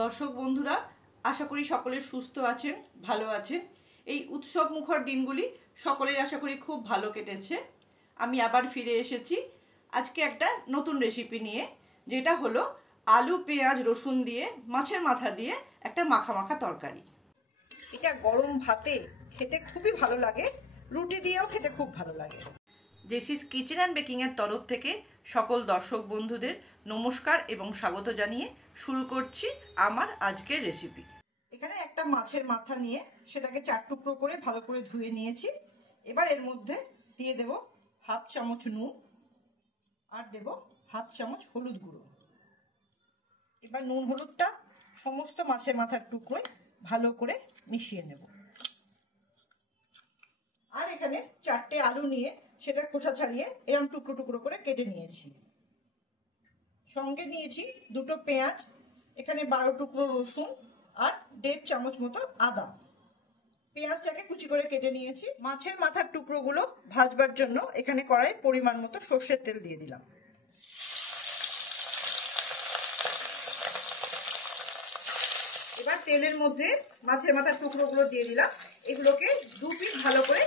দর্শক বন্ধুরা, আশা করি সকলে সুস্থ আছেন, ভালো আছেন। এই উৎসব মুখর দিনগুলি সকলের আশা করি খুব ভালো কেটেছে। আমি আবার ফিরে এসেছি আজকে একটা নতুন রেসিপি নিয়ে, যেটা হলো আলু পেঁয়াজ রসুন দিয়ে মাছের মাথা দিয়ে একটা মাখা মাখা তরকারি। এটা গরম ভাতে খেতে খুবই ভালো লাগে, রুটি দিয়েও খেতে খুব ভালো লাগে। জেসিস কিচেন অ্যান্ড বেকিংয়ের তরফ থেকে সকল দর্শক বন্ধুদের নমস্কার এবং স্বাগত জানিয়ে শুরু করছি আমার আজকের রেসিপি। এখানে একটা মাছের মাথা নিয়ে সেটাকে 4 টুকরো করে ভালো করে ধুয়ে নিয়েছি। এবার এর মধ্যে দিয়ে দেব হাফ চামচ নুন আর দেব হাফ চামচ হলুদ গুঁড়ো। এবার নুন হলুদটা সমস্ত মাছের মাথার টুকরোয় ভালো করে মিশিয়ে নেব। আর এখানে 4টে আলু নিয়ে সেটা খোসা ছাড়িয়ে এরকম টুকরো টুকরো করে কেটে নিয়েছি। সঙ্গে নিয়েছি 2টো পেঁয়াজ, এখানে 12 টুকরো রসুন আর 1.5 চামচ মতো আদা। পেঁয়াজটাকে কুচি করে কেটে নিয়েছি। মাছের মাথার টুকরোগুলো ভাজবার জন্য এখানে কড়াই পরিমাণ মতো সর্ষের তেল দিয়ে দিলাম। এবার তেলের মধ্যে মাছের মাথার টুকরোগুলো দিয়ে দিলাম। এগুলোকে 2 পিঠ ভালো করে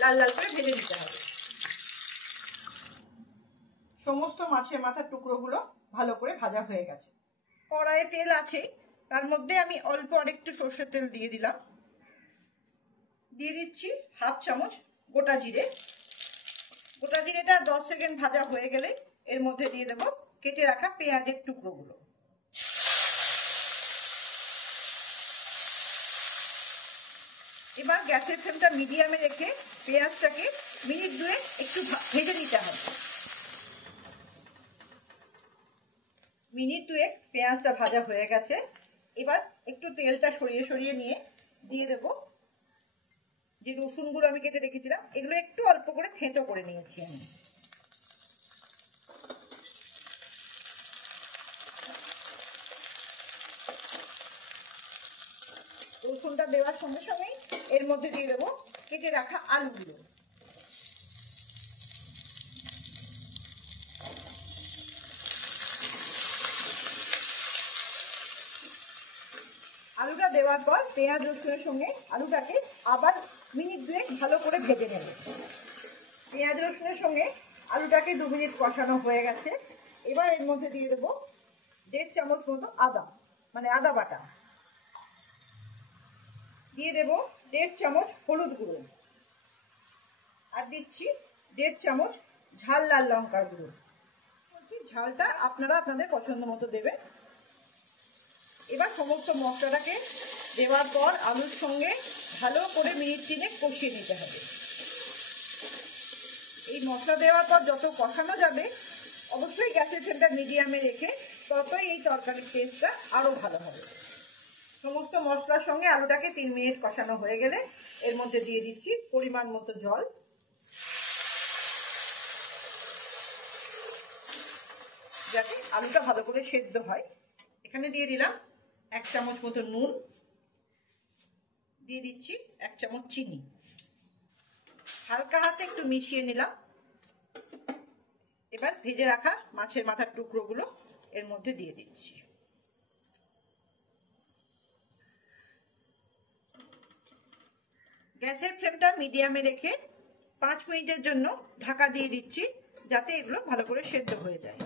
লাল লাল করে ভেজে নিতে হবে। সমস্ত মাছের মাথার টুকরোগুলো ভালো করে ভাজা হয়ে গেছে। কড়াইয়ে তেল আছে, তার মধ্যে আমি অল্প আরেকটু সর্ষের তেল দিয়ে দিলাম। দিয়ে দিচ্ছি হাফ চামচ গোটা জিরে। গোটা জিরেটা 10 সেকেন্ড ভাজা হয়ে গেলে এর মধ্যে দিয়ে দেব কেটে রাখা পেঁয়াজের টুকরোগুলো। এবার গ্যাসের ফ্লেমটা মিডিয়ামে রেখে পেঁয়াজটাকে মিনিট 2 একটু ভেজে নিতে হবে। মিনিট 2 পেঁয়াজটা ভাজা হয়ে গেছে। এবার একটু তেলটা সরিয়ে সরিয়ে নিয়ে দিয়ে দেব যে রসুনগুলো আমি কেটে রেখেছিলাম। এগুলো একটু অল্প করে থেঁতো করে নিয়েছি আমি। রসুনটা দেওয়ার সঙ্গে সঙ্গেই এর মধ্যে দিয়ে দেবো কেটে রাখা আলুগুলো। আলুটা দেওয়ার পর পেঁয়াজ রসুনের সঙ্গে আলুটাকে আবার মিনিট 2 ভালো করে ভেজে নেব। পেঁয়াজ রসুনের সঙ্গে আলুটাকে 2 মিনিট কষানো হয়ে গেছে। এবার এর মধ্যে দিয়ে দেবো 1.5 চামচ মতো আদা, মানে আদা বাটা। দিয়ে দেবো 1.5 চামচ হলুদ গুঁড়ো আর দিচ্ছি 1.5 চামচ ঝাল লাল লঙ্কার গুঁড়ো। ঝালটা আপনারা আপনাদের পছন্দ মতো দেবেন। এবার সমস্ত মশলাটাকে দেওয়ার পর আলুর সঙ্গে ভালো করে মিনিট 3 কষিয়ে নিতে হবে। এই মশলা দেওয়ার পর যত কষানো যাবে, অবশ্যই গ্যাসের ফ্লেমটা মিডিয়ামে রেখে, ততই এই তরকারির টেস্টটা আরো ভালো হবে। সমস্ত মশলার সঙ্গে আলুটাকে 3 মিনিট কষানো হয়ে গেলে এর মধ্যে দিয়ে দিচ্ছি পরিমাণ মতো জল। যাতে আলুটা ভালো করে সেদ্ধ হয়। এখানে দিয়ে দিলাম 1 চামচ মতো নুন, দিয়ে দিচ্ছি 1 চামচ চিনি। হালকা হাতে একটু মিশিয়ে নিলাম। এবার ভেজে রাখা মাছের মাথার টুকরোগুলো এর মধ্যে দিয়ে দিচ্ছি। গ্যাসের ফ্লেমটা মিডিয়ামে রেখে 5 মিনিটের জন্য ঢাকা দিয়ে দিচ্ছি, যাতে এগুলো ভালো করে সেদ্ধ হয়ে যায়।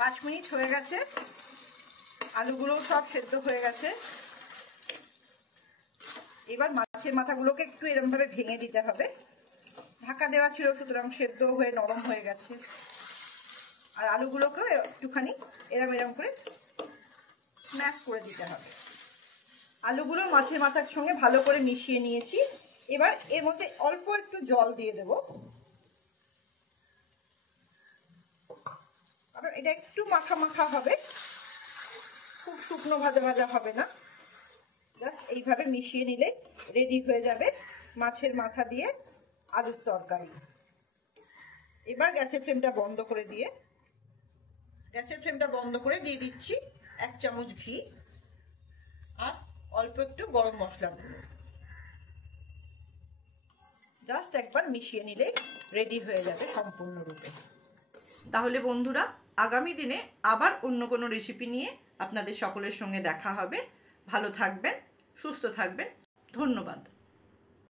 পাঁচ মিনিট হয়ে গেছে, আলুগুলো সব সেদ্ধ হয়ে গেছে। এবার মাছের মাথাগুলোকে একটু এরকম ভাবে ভেঙে দিতে হবে। ঢাকা দেওয়া ছিল, সুতরাং সেদ্ধ হয়ে নরম হয়ে গেছে। আর আলুগুলোকেও একটুখানি এরম করে স্ম্যাশ করে দিতে হবে। আলুগুলো মাছের মাথার সঙ্গে ভালো করে মিশিয়ে নিয়েছি। এবার এর মধ্যে অল্প একটু জল দিয়ে দেব, কারণ এটা একটু মাখা মাখা হবে, খুব শুকনো ভাজা ভাজা হবে না। জাস্ট এইভাবে মিশিয়ে নিলে রেডি হয়ে যাবে মাছের মাথা দিয়ে আলুর তরকারি। এবার গ্যাসের ফ্লেমটা বন্ধ করে দিয়ে দিচ্ছি 1 চামচ ঘি আর অল্প একটু গরম মশলা গুঁড়ো। জাস্ট একবার মিশিয়ে নিলেই রেডি হয়ে যাবে সম্পূর্ণরূপে। তাহলে বন্ধুরা, আগামী দিনে আবার অন্য কোনো রেসিপি নিয়ে আপনাদের সকলের সঙ্গে দেখা হবে। ভালো থাকবেন, সুস্থ থাকবেন। ধন্যবাদ।